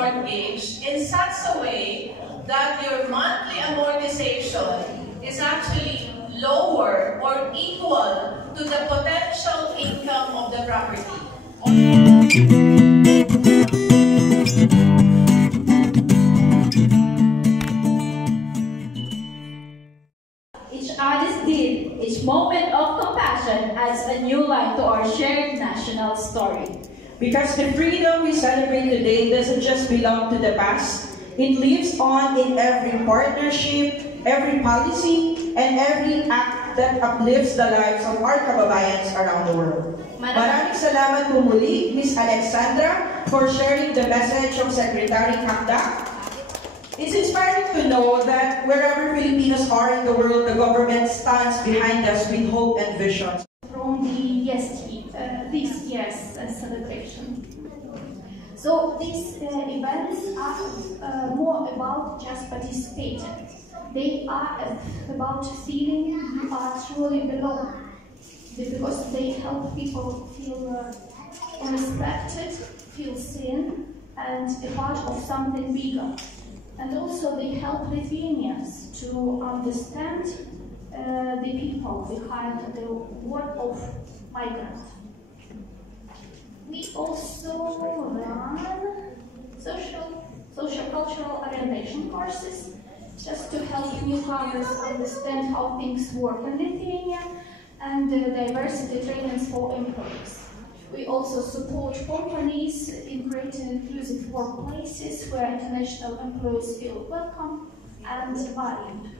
mortgage in such a way that your monthly amortization is actually lower or equal to the potential income of the property. Each honest deed, each moment of compassion adds a new line to our shared national story. Because the freedom we celebrate today doesn't just belong to the past, it lives on in every partnership, every policy, and every act that uplifts the lives of our kababayans around the world. Maraming salamat po muli, Ms. Alexandra, for sharing the message of Secretary Hakda. It's inspiring to know that wherever Filipinos are in the world, the government stands behind us with hope and vision. From this year's celebration. So these events are more about just participating. They are about feeling you are truly belong, because they help people feel respected, feel seen, and a part of something bigger. And also they help Lithuanians to understand the people behind the word of migrant. We also run social-cultural orientation courses just to help newcomers understand how things work in Lithuania, and diversity trainings for employees. We also support companies in creating inclusive workplaces where international employees feel welcome and valued.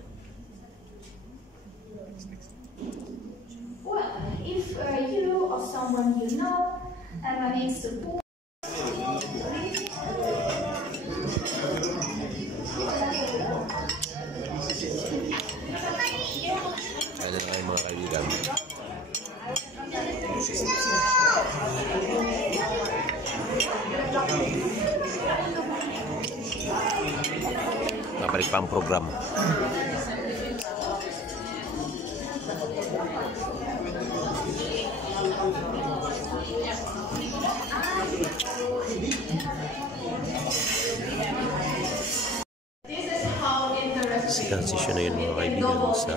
Well, if you or someone you know needs support, mga kaibigan. Nabalik pa ang program. Transition na yun mga kaibigan sa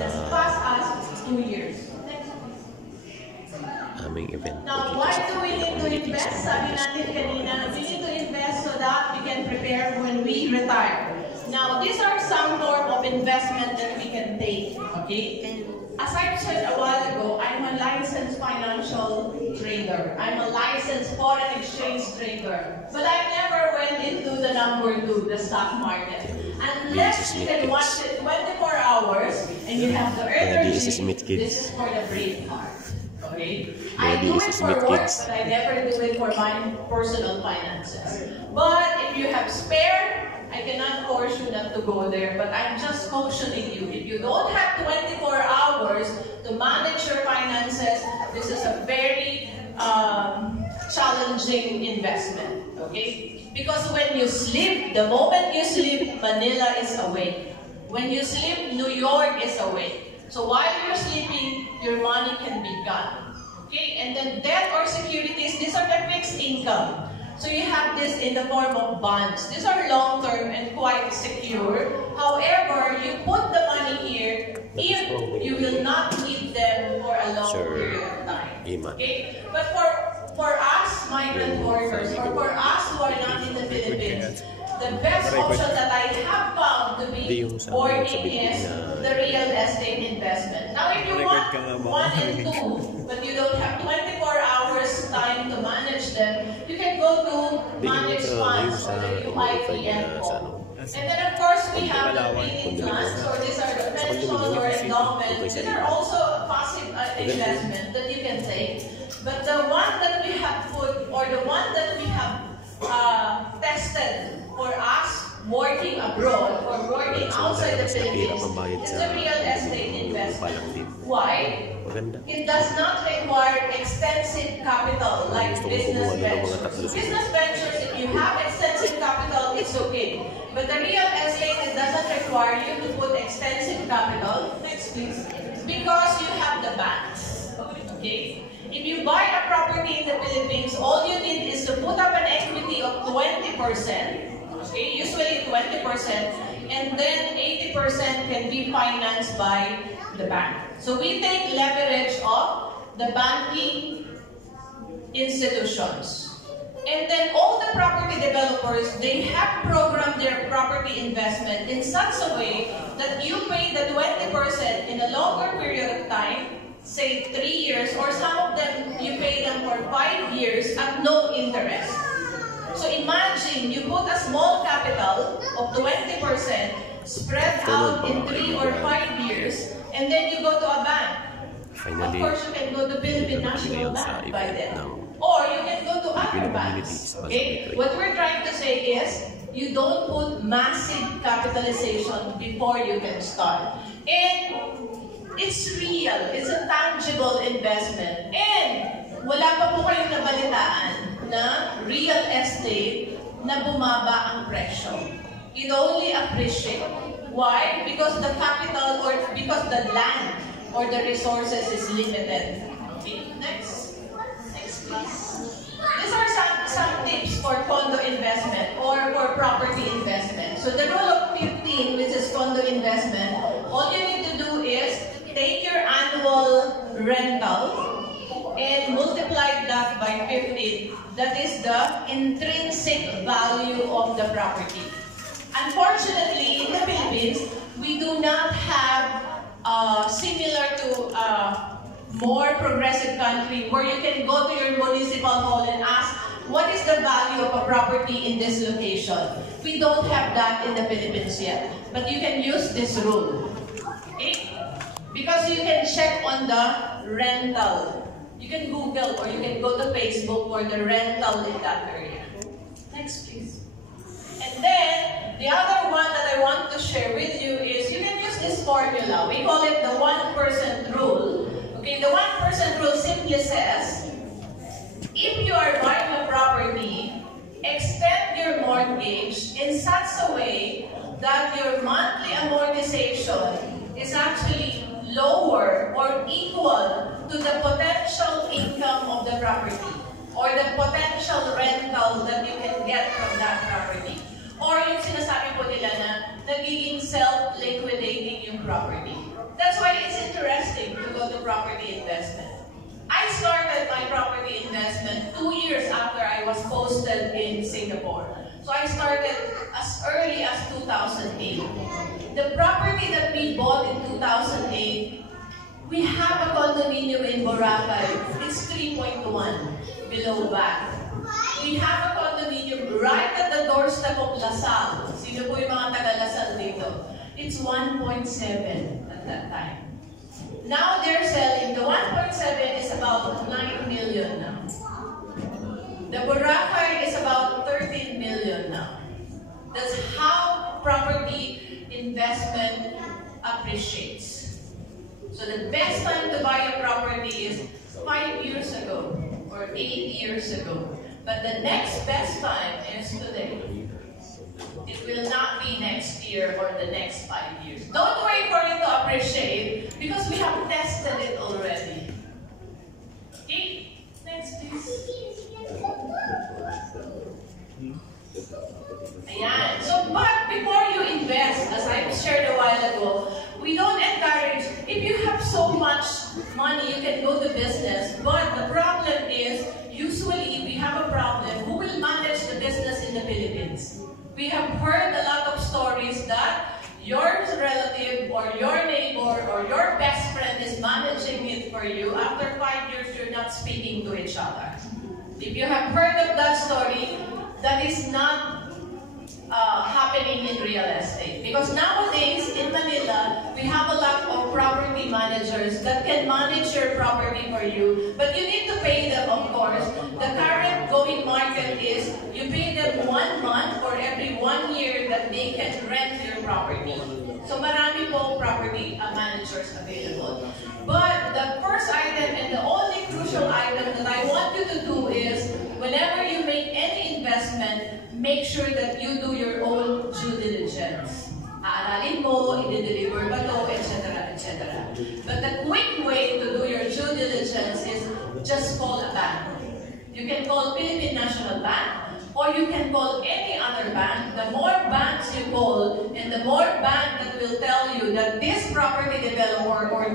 aming event. Now, why do we need to invest? Sabi natin kanina, we need to invest so that we can prepare when we retire. Now, these are some form of investment that we can take, okay? As I said a while ago, I'm a licensed financial trader. I'm a licensed foreign exchange trader. But I never went into the number 2, the stock market. Unless you can watch it 24 hours and you have the energy, this is for the brave heart. Okay? I do it for work, but I never do it for my personal finances. But if you have spare, I cannot force you not to go there, but I'm just cautioning you. If you don't have 24 hours to manage your finances, this is a very challenging investment, okay? Because when you sleep, the moment you sleep, Manila is awake. When you sleep, New York is awake. So while you're sleeping, your money can be gone, okay? And then debt or securities, these are the fixed income. So you have this in the form of bonds. These are long-term and quite secure. However, you put the money here if you will not need them for a long period of time. Okay? But for us, migrant workers, or for us who are not in the Philippines, the best option that I have found to be working is the real estate investment. Now, if you want 1 and 2, but you don't have 24 hours time to manage them, you can go to managed funds or the UITF. And then, of course, we have the breeding funds, or these are the pensions or endowments. These are also a passive investment that you can take. But the one that we have put, or the one that we have tested for us working abroad or working outside the Philippines is the real estate investment. Why? It does not require extensive capital like business ventures. Business ventures, if you have extensive capital, it's okay. But the real estate, it doesn't require you to put extensive capital. Next, please. Because you have the banks. Okay? If you buy a property in the Philippines, all you need is to put up an equity of 20%. Okay, usually 20%, and then 80% can be financed by the bank. So we take leverage of the banking institutions. And then all the property developers, they have programmed their property investment in such a way that you pay the 20% in a longer period of time, say 3 years, or some of them, you pay them for 5 years at no interest. So imagine, you put a small capital of 20% spread out in 3 or 5 years, and then you go to a bank. Finally, of course, you can go to Philippine National Bank by then. Or you can go to other banks. Okay? What we're trying to say is, you don't put massive capitalization before you can start. And it's real. It's a tangible investment. And wala pa po kayong nabalitaan na real estate na bumaba ang presyo. It only appreciates. Why? Because the capital or because the land or the resources is limited. Okay, next. Next, please. These are some tips for condo investment or for property investment. So the rule of 15, which is condo investment, all you need to do is take your annual rental and multiply that by 15. That is the intrinsic value of the property. Unfortunately, in the Philippines, we do not have similar to more progressive country where you can go to your municipal hall and ask, what is the value of a property in this location? We don't have that in the Philippines yet. But you can use this rule. Okay? Because you can check on the rental. You can Google or you can go to Facebook for the rental in that area. Next, please. And then, the other one that I want to share with you is you can use this formula. We call it the 1% rule. Okay, the 1% rule simply says, if you are buying a property, extend your mortgage in such a way that your monthly amortization is actually lower or equal to the potential income of the property or the potential rental that you can get from that property. Or yung sinasabi po nila na nagiging self-liquidating yung property. That's why it's interesting to go to property investment. I started my property investment 2 years after I was posted in Singapore. So I started as early as 2008. The property that we bought in 2008, we have a condominium in Boracay. It's 3.1 below back. We have a condominium right at the doorstep of LaSalle. Sino po yung mga taga-LaSalle dito? It's 1.7 at that time. Now they're selling, the 1.7 is about 9 million now. The Boracay is about 13 million now. That's how property investment appreciates. So the best time to buy a property is 5 years ago or 8 years ago. But the next best time is today. It will not be next year or the next 5 years. Don't wait for it to appreciate because we have tested it already. Okay, next please. Ayan. So, but before you invest, as I shared a while ago, we don't encourage, if you have so much money, you can go to business. But the problem is, usually we have a problem. Who will manage the business in the Philippines? We have heard a lot of stories that your relative or your neighbor or your best friend is managing it for you. After 5 years, you're not speaking to each other. If you have heard of that story, that is not happening in real estate. Because nowadays, in Manila, we have a lot of property managers that can manage your property for you. But you need to pay them, of course. The current going market is, you pay them 1 month for every 1 year that they can rent your property. So marami po property managers available. But the first item and the only crucial item that I want you to do is, whenever you make any investment, make sure that you do your own due diligence. Aaralin mo, i-deliver ba to, etc., etc. But the quick way to do your due diligence is just call a bank. You can call Philippine National Bank, or you can call any other bank. The more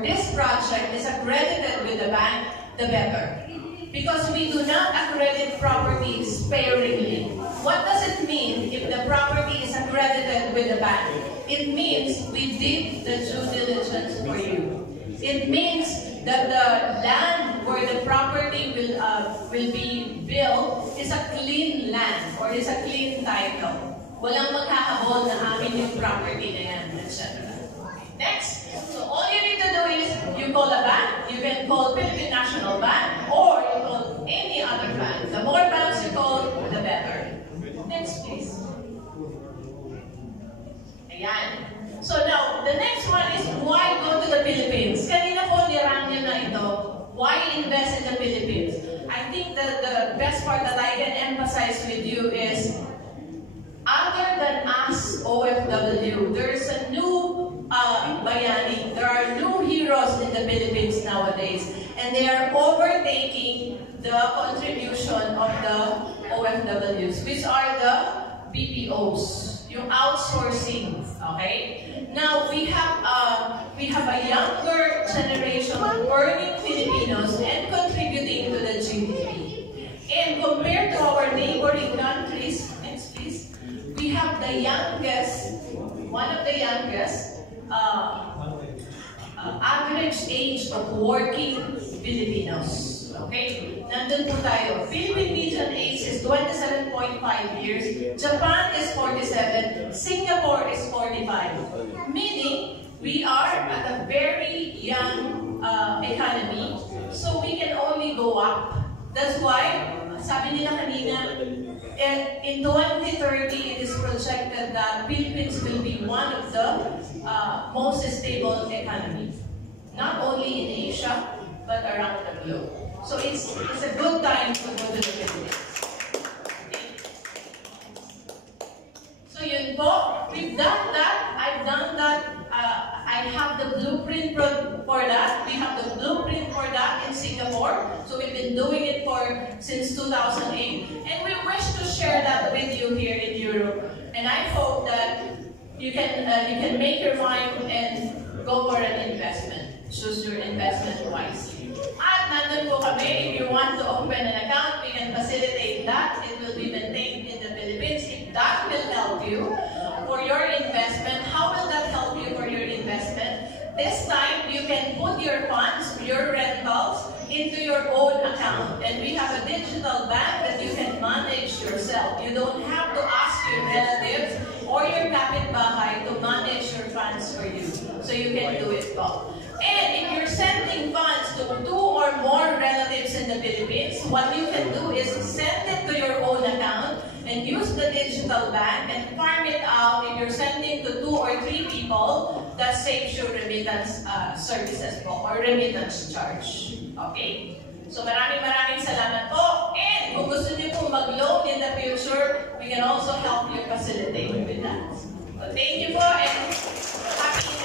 this project is accredited with the bank, the better. Because we do not accredit property sparingly. What does it mean if the property is accredited with the bank? It means we did the due diligence for you. It means that the land where the property will be built is a clean land or is a clean title. Walang magkakahabol na amin yung property na yan, etc. Next. So all you need to do is you call a bank. You can call Philippine National Bank or you call any other bank. The more banks you call, the better. Next, please. Ayan. So now, the next one is why go to the Philippines? Kanina po nirang nyo na ito. Why invest in the Philippines? I think that the best part that I can emphasize with you is other than us, OFW, there's a new bayani. There are new heroes in the Philippines nowadays. And they are overtaking the contribution of the OFWs, which are the BPOs, yung outsourcing. Okay? Now, we have a younger generation earning Filipinos and contributing to the GDP. And compared to our neighboring countries, next please, we have the youngest, one of the youngest average age of working Filipinos. Okay? Nandun po tayo. Philippine median age is 27.5 years. Japan is 47. Singapore is 45. Meaning, we are at a very young economy. So we can only go up. That's why, sabi nila kanina, in 2030, it is projected that Philippines will be one of the most stable economies. Not only in Asia, but around the globe. So it's a good time to go to the Philippines. Okay. So yun po, we've done that. I've done that. I have the blueprint for that. We have the blueprint for that in Singapore. So we've been doing it since 2008. And we wish to share that with you here in Europe. And I hope that you can make your mind and go for an investment. Choose your investment wisely. At nandun po kami, if you want to open an account, we can facilitate that. It will be maintained in the Philippines. If that will help you for your investment, how will that help you for your investment? This time, you can put your funds, your rentals, into your own account. And we have a digital bank that you can manage yourself. You don't have to ask your relatives or your kapitbahay to manage your funds for you. So you can do it all. And if you're sending funds to 2 or more relatives in the Philippines, what you can do is send it to your own account and use the digital bank and farm it out. If you're sending to 2 or 3 people, that saves you remittance services po, or remittance charge. Okay? So maraming salamat po. And kung gusto niyo po mag-loan in the future, we can also help you facilitate with that. So thank you po and happy